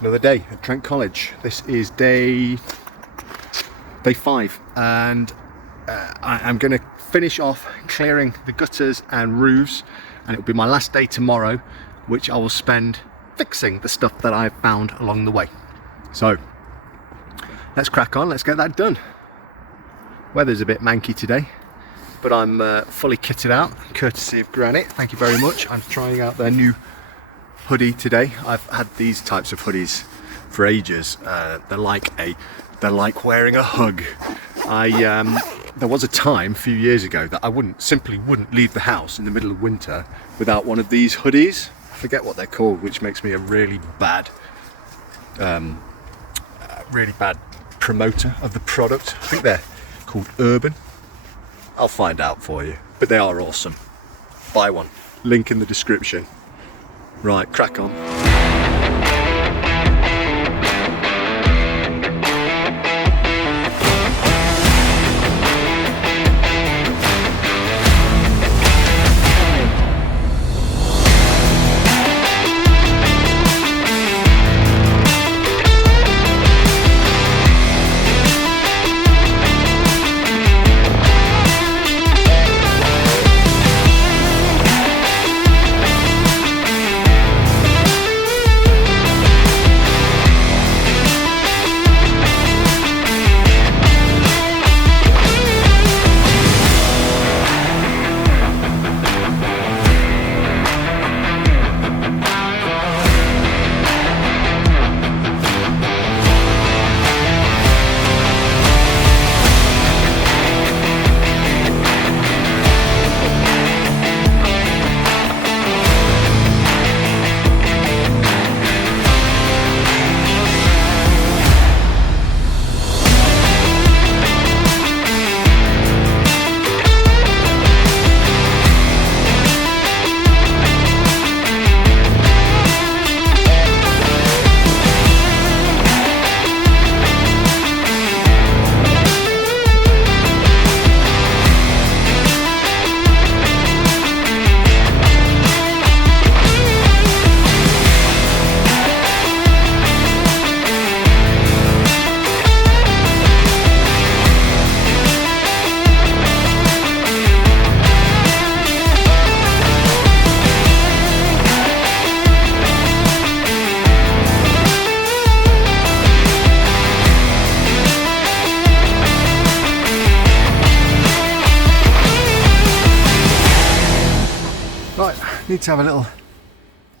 Another day at Trent College. This is day 5, and I'm going to finish off clearing the gutters and roofs, and it'll be my last day tomorrow, which I will spend fixing the stuff that I've found along the way. So let's crack on, let's get that done. Weather's a bit manky today, but I'm fully kitted out, courtesy of Granite. Thank you very much. I'm trying out their new hoodie today. I've had these types of hoodies for ages. They're like wearing a hug. There was a time a few years ago that I simply wouldn't leave the house in the middle of winter without one of these hoodies. I forget what they're called, which makes me a really bad promoter of the product. I think they're called Urban. I'll find out for you, but they are awesome. Buy one, link in the description. Right, crack on. Right, need to have a little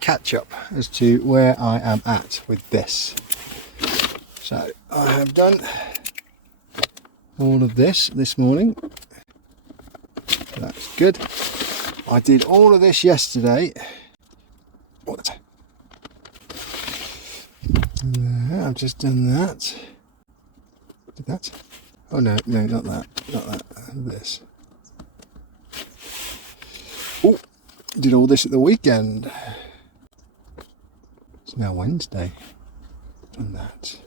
catch up as to where I am at with this. So I have done all of this morning. That's good. I did all of this yesterday. What? I've just done that. Did that? Oh no, not that. Not that. This. Oh. Did all this at the weekend. It's now Wednesday. Done that.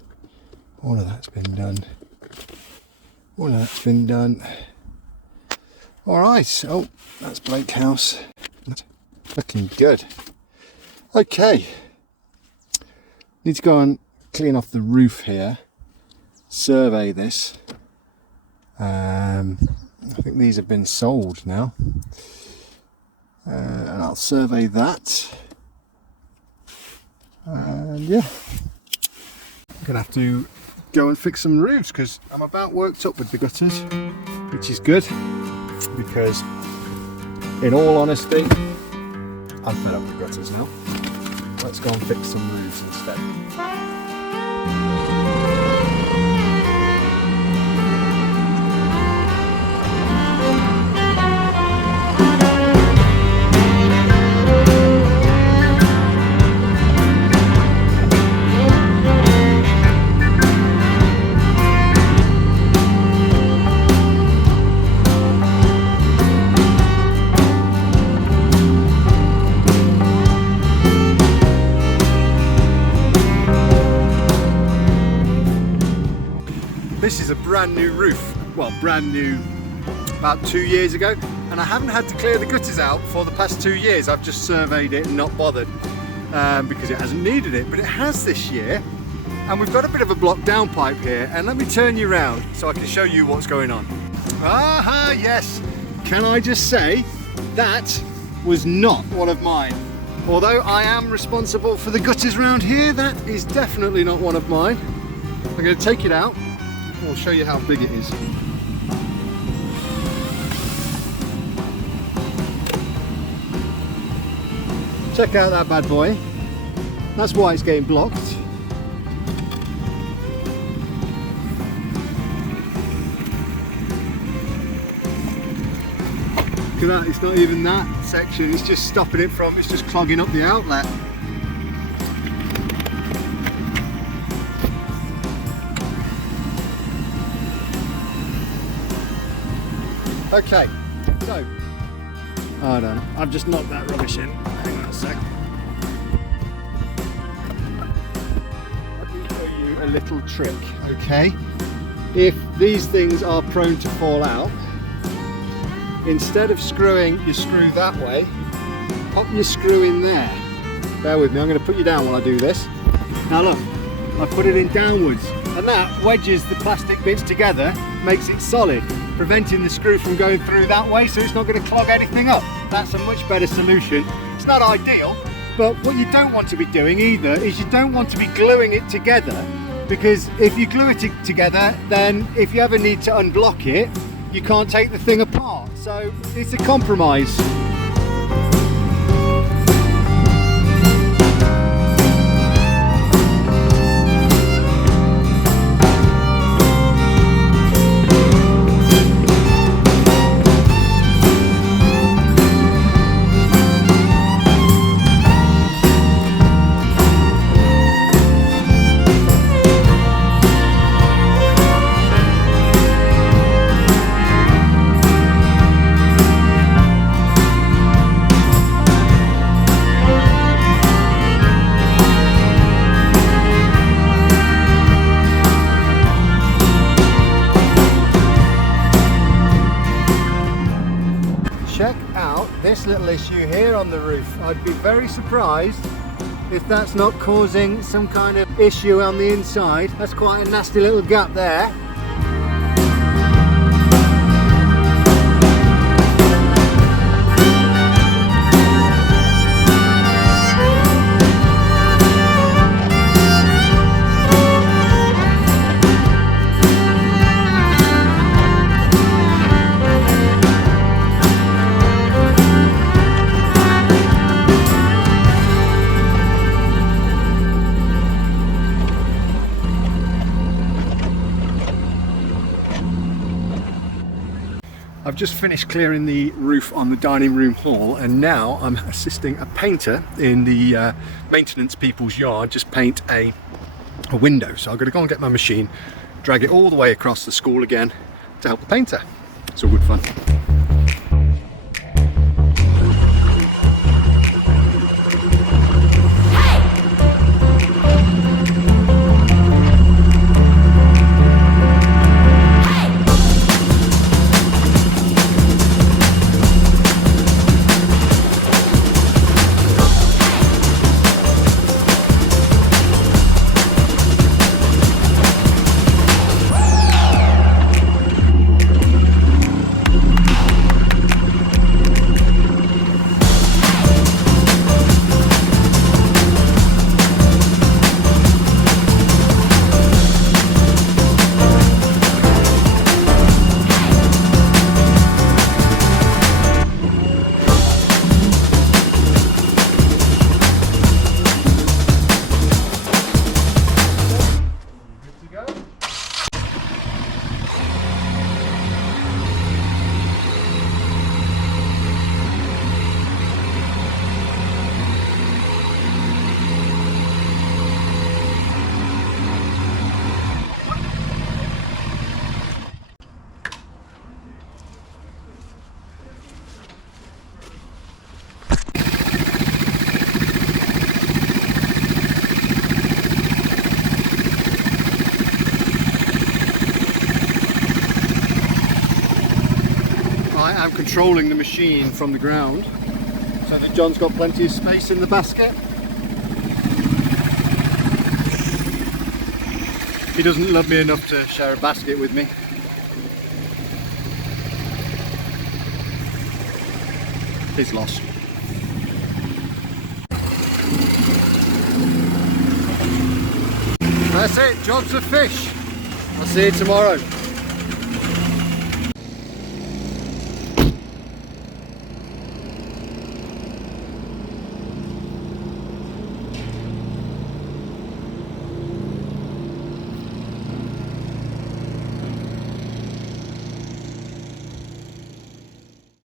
All of that's been done. All of that's been done. Alright, oh, that's Blake House. Looking good. Okay. Need to go and clean off the roof here. Survey this. I think these have been sold now. And I'll survey that, and yeah, I'm gonna have to go and fix some roofs because I'm about worked up with the gutters, which is good because in all honesty I'm fed up with gutters now. Let's go and fix some roofs instead. This is a brand new roof, well, brand new about 2 years ago, and I haven't had to clear the gutters out for the past 2 years. I've just surveyed it and not bothered. because it hasn't needed it, but it has this year. And we've got a bit of a block downpipe here, and let me turn you around so I can show you what's going on. Aha, yes. Can I just say, that was not one of mine. Although I am responsible for the gutters around here, that is definitely not one of mine. I'm going to take it out. I'll show you how big it is. Check out that bad boy. That's why it's getting blocked. Look at that, it's not even that section, it's just stopping it from, it's just clogging up the outlet. Okay, so, hold on, I've just knocked that rubbish in. Hang on a sec. Let me show you a little trick, okay? If these things are prone to fall out, instead of screwing your screw that way, pop your screw in there. Bear with me, I'm going to put you down while I do this. Now look, I put it in downwards, and that wedges the plastic bits together, makes it solid, preventing the screw from going through that way, so it's not going to clog anything up. That's a much better solution. It's not ideal, but what you don't want to be doing either is you don't want to be gluing it together, because if you glue it together, then if you ever need to unblock it, you can't take the thing apart. So it's a compromise. Check out this little issue here on the roof. I'd be very surprised if that's not causing some kind of issue on the inside. That's quite a nasty little gap there. I've just finished clearing the roof on the dining room hall, and now I'm assisting a painter in the maintenance people's yard just paint a window. So I'm going to go and get my machine, drag it all the way across the school again to help the painter. It's all good fun. I'm controlling the machine from the ground so that John's got plenty of space in the basket. He doesn't love me enough to share a basket with me. He's lost. That's it, jobs of fish. I'll see you tomorrow.